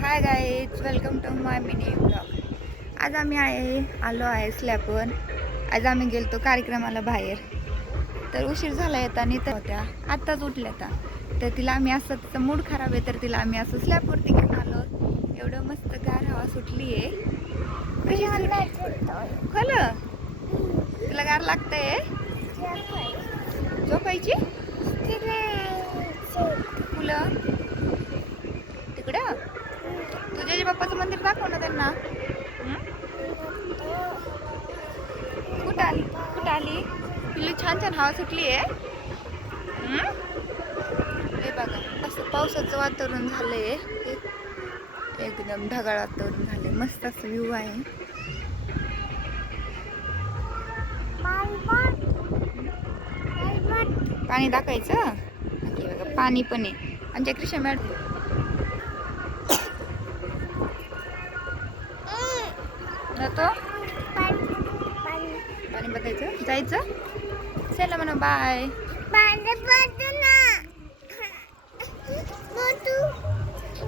High guys, welcome to my mini blog. आज आम्ही आलो आहे स्लॅबवर. आज आम्ही गेलतो कार्यक्रमाला बाहेर. तर उशीर झाला येताना तर होत्या आत्ताच उठल्या आता. तर तिला आम्ही असं तिचा मूड खराब आहे तर तिला आम्ही असं स्लॅबवरती घेऊन आलो. एवढं मस्त गार हवा सुटली आहे. कशी खलं तुला गार लागतंय? झोपायची मुलं तिकडं. तुझ्या जे बाप्पाचं मंदिर दाखव ना त्यांना. कुठं आली पिल्लू? छान छान हवा सुटली आहे. हे बघा असं पावसाचं वातावरण झालंय. एकदम ढगाळ वातावरण झालंय. मस्त असं व्ह्यू आहे. पाणी दाखवायचं. बघा पाणी पण आहे. आमच्या कृष्णा मॅडम जातो पाणी बघायचं. जायचं. चला म्हणा बाय.